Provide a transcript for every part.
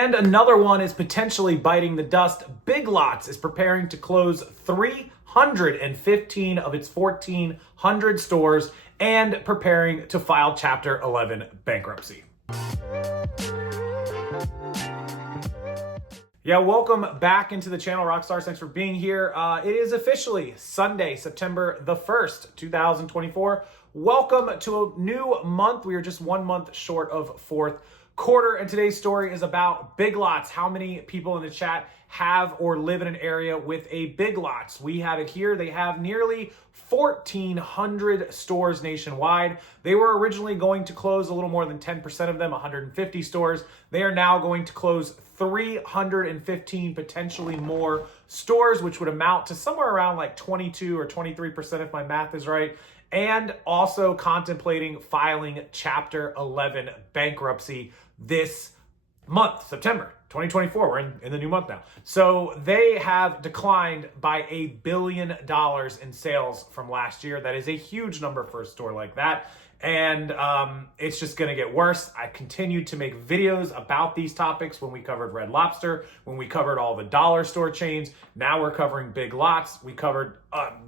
And another one is potentially biting the dust. Big Lots is preparing to close 315 of its 1,400 stores and preparing to file Chapter 11 bankruptcy. Yeah, welcome back into the channel, Rockstars. Thanks for being here. It is officially Sunday, September the 1st, 2024. Welcome to a new month. We are just 1 month short of fourth quarter, and today's story is about Big Lots. How many people in the chat have or live in an area with a Big Lots? We have it here. They have nearly 1,400 stores nationwide. They were originally going to close a little more than 10% of them, 150 stores. They are now going to close 315, potentially more stores, which would amount to somewhere around like 22 or 23% if my math is right. And also contemplating filing Chapter 11 bankruptcy this month, September 2024. We're in the new month now. So they have declined by $1 billion in sales from last year. That is a huge number for a store like that. And it's just going to get worse. I continued to make videos about these topics when we covered Red Lobster, when we covered all the dollar store chains. Now we're covering Big Lots. We covered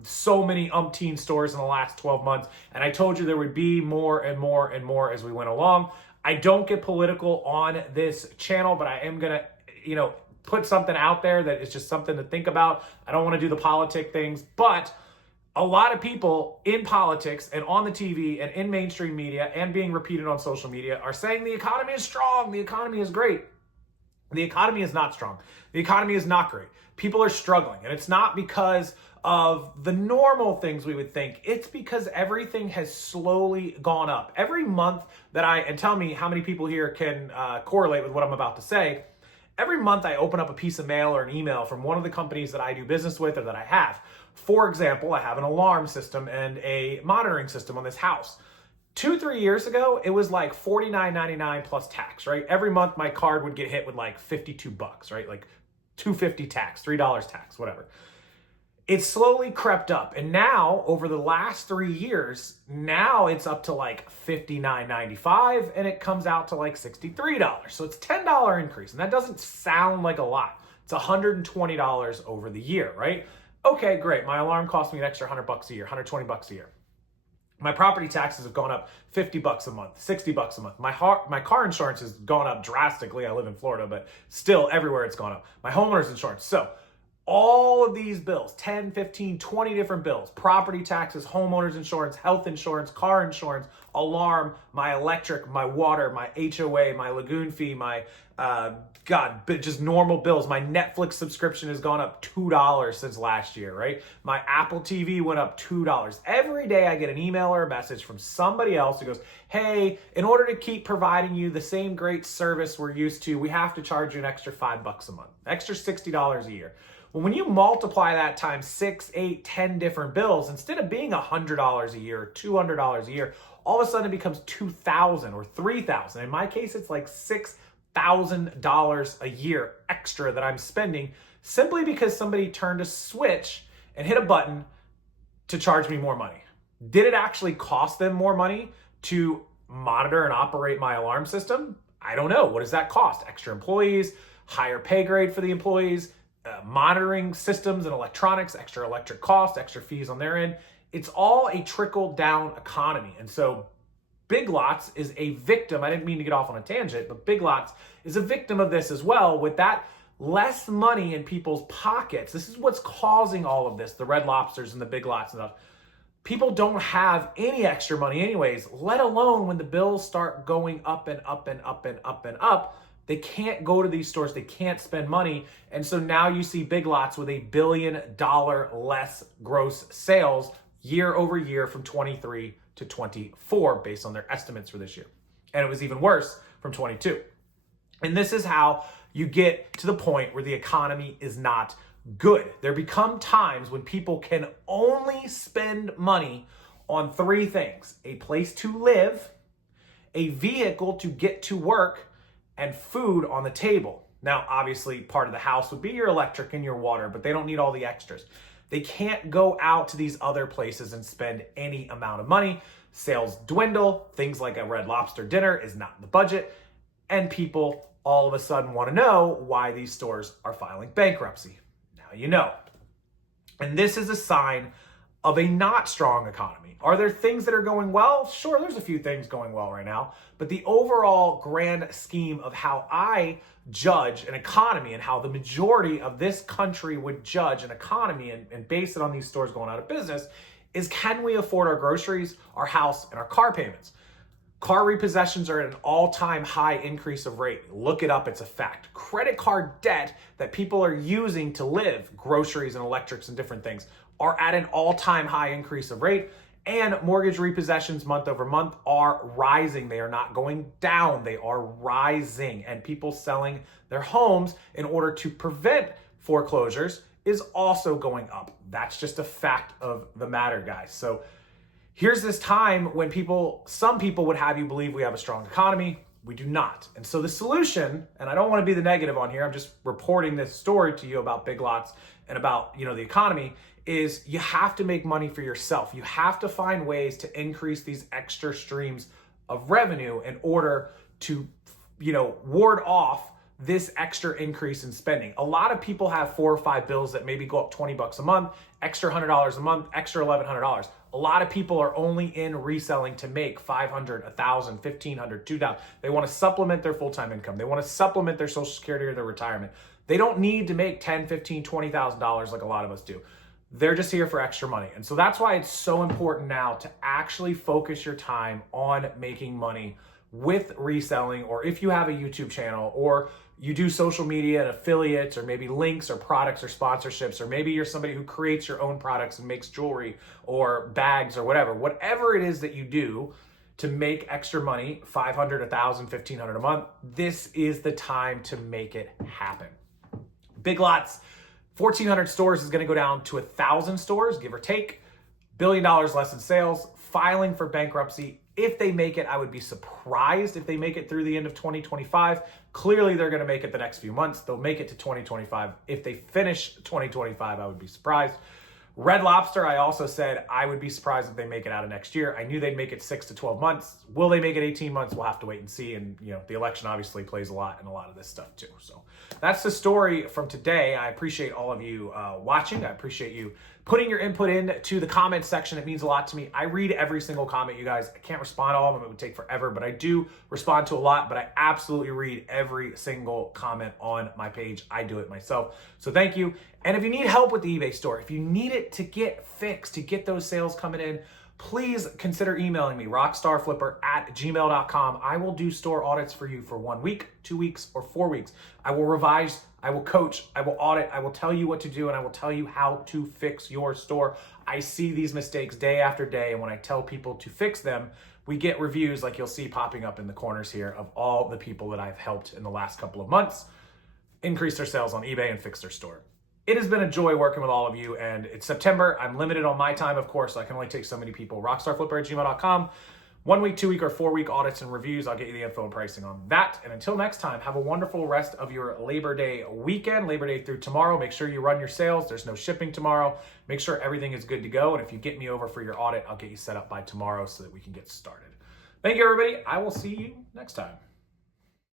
so many umpteen stores in the last 12 months. And I told you there would be more and more and more as we went along. I don't get political on this channel, but I am going to, put something out there that is just something to think about. I don't want to do the politic things, but a lot of people in politics and on the TV and in mainstream media and being repeated on social media are saying the economy is strong, the economy is great. The economy is not strong. The economy is not great. People are struggling, and it's not because of the normal things we would think. It's because everything has slowly gone up. Every month that and tell me how many people here can correlate with what I'm about to say. Every month I open up a piece of mail or an email from one of the companies that I do business with or that I have. For example, I have an alarm system and a monitoring system on this house. 2-3 years ago, it was like $49.99 plus tax, right? Every month my card would get hit with like $52, right? Like $2.50 tax, $3 tax, whatever. It slowly crept up. And now over the last 3 years, now it's up to like $59.95 and it comes out to like $63. So it's a $10 increase. And that doesn't sound like a lot. It's $120 over the year, right? Okay, great. My alarm cost me an extra $100 a year, $120 a year. My property taxes have gone up $50 a month, $60 a month. My car insurance has gone up drastically. I live in Florida, but still everywhere it's gone up. My homeowner's insurance. So all of these bills, 10, 15, 20 different bills, property taxes, homeowner's insurance, health insurance, car insurance, alarm, my electric, my water, my HOA, my lagoon fee, my, just normal bills. My Netflix subscription has gone up $2 since last year, right? My Apple TV went up $2. Every day I get an email or a message from somebody else who goes, hey, in order to keep providing you the same great service we're used to, we have to charge you an extra $5 a month, extra $60 a year. Well, when you multiply that times 6, 8, 10 different bills, instead of being $100 a year or $200 a year, all of a sudden it becomes $2,000 or $3,000. In my case, it's like $6,000 a year extra that I'm spending simply because somebody turned a switch and hit a button to charge me more money. Did it actually cost them more money to monitor and operate my alarm system? I don't know. What does that cost? Extra employees, higher pay grade for the employees, monitoring systems and electronics, extra electric costs, extra fees on their end. It's all a trickle-down economy. And so Big Lots is a victim. I didn't mean to get off on a tangent, but Big Lots is a victim of this as well. With that less money in people's pockets, this is what's causing all of this, the Red Lobsters and the Big Lots and stuff. People don't have any extra money anyways, let alone when the bills start going up and up and up and up and up. They can't go to these stores. They can't spend money. And so now you see Big Lots with $1 billion less gross sales year over year from 23 to 24 based on their estimates for this year. And it was even worse from 22. And this is how you get to the point where the economy is not good. There become times when people can only spend money on 3 things: a place to live, a vehicle to get to work, and food on the table. Now, obviously, part of the house would be your electric and your water, but they don't need all the extras. They can't go out to these other places and spend any amount of money. Sales dwindle. Things like a Red Lobster dinner is not in the budget. And people all of a sudden want to know why these stores are filing bankruptcy. Now you know. And this is a sign of a not strong economy. Are there things that are going well? Sure, there's a few things going well right now, but the overall grand scheme of how I judge an economy and how the majority of this country would judge an economy and base it on these stores going out of business is, can we afford our groceries, our house, and our car payments? Car repossessions are at an all-time high increase of rate. Look it up, it's a fact. Credit card debt that people are using to live, groceries and electrics and different things, are at an all-time high increase of rate. And mortgage repossessions month over month are rising. They are not going down, they are rising. And people selling their homes in order to prevent foreclosures is also going up. That's just a fact of the matter, guys. So here's this time when some people would have you believe we have a strong economy. We do not. And so the solution, and I don't want to be the negative on here, I'm just reporting this story to you about Big Lots and about, the economy, is you have to make money for yourself. You have to find ways to increase these extra streams of revenue in order to, ward off this extra increase in spending. A lot of people have 4 or 5 bills that maybe go up $20 a month, extra $100 a month, extra $1,100. A lot of people are only in reselling to make $500, $1,000, $1,500, $2,000. They want to supplement their full-time income. They want to supplement their Social Security or their retirement. They don't need to make $10,000, $15,000, $20,000 like a lot of us do. They're just here for extra money. And so that's why it's so important now to actually focus your time on making money with reselling, or if you have a YouTube channel, or you do social media and affiliates, or maybe links or products or sponsorships, or maybe you're somebody who creates your own products and makes jewelry or bags or whatever it is that you do to make extra money, $500, $1,000, $1,500 a month, this is the time to make it happen. Big Lots, 1,400 stores is going to go down to 1,000 stores, give or take. $1 billion less in sales, filing for bankruptcy. If they make it, I would be surprised if they make it through the end of 2025. Clearly, they're going to make it the next few months. They'll make it to 2025. If they finish 2025, I would be surprised. Red Lobster, I also said I would be surprised if they make it out of next year. I knew they'd make it 6 to 12 months. Will they make it 18 months? We'll have to wait and see. And, the election obviously plays a lot in a lot of this stuff too. So that's the story from today. I appreciate all of you watching. I appreciate you putting your input in to the comment section. It means a lot to me. I read every single comment, you guys. I can't respond to all of them. It would take forever, but I do respond to a lot, but I absolutely read every single comment on my page. I do it myself. So thank you. And if you need help with the eBay store, if you need it to get fixed, to get those sales coming in, please consider emailing me, rockstarflipper@gmail.com. I will do store audits for you for 1 week, 2 weeks, or 4 weeks. I will revise, I will coach, I will audit, I will tell you what to do, and I will tell you how to fix your store. I see these mistakes day after day, and when I tell people to fix them, we get reviews like you'll see popping up in the corners here of all the people that I've helped in the last couple of months increase their sales on eBay and fix their store. It has been a joy working with all of you, and it's September. I'm limited on my time, of course. So I can only take so many people. Rockstarflipper@gmail.com. 1 week, 2 week, or 4 week audits and reviews. I'll get you the info and pricing on that. And until next time, have a wonderful rest of your Labor Day weekend, Labor Day through tomorrow. Make sure you run your sales. There's no shipping tomorrow. Make sure everything is good to go. And if you get me over for your audit, I'll get you set up by tomorrow so that we can get started. Thank you, everybody. I will see you next time.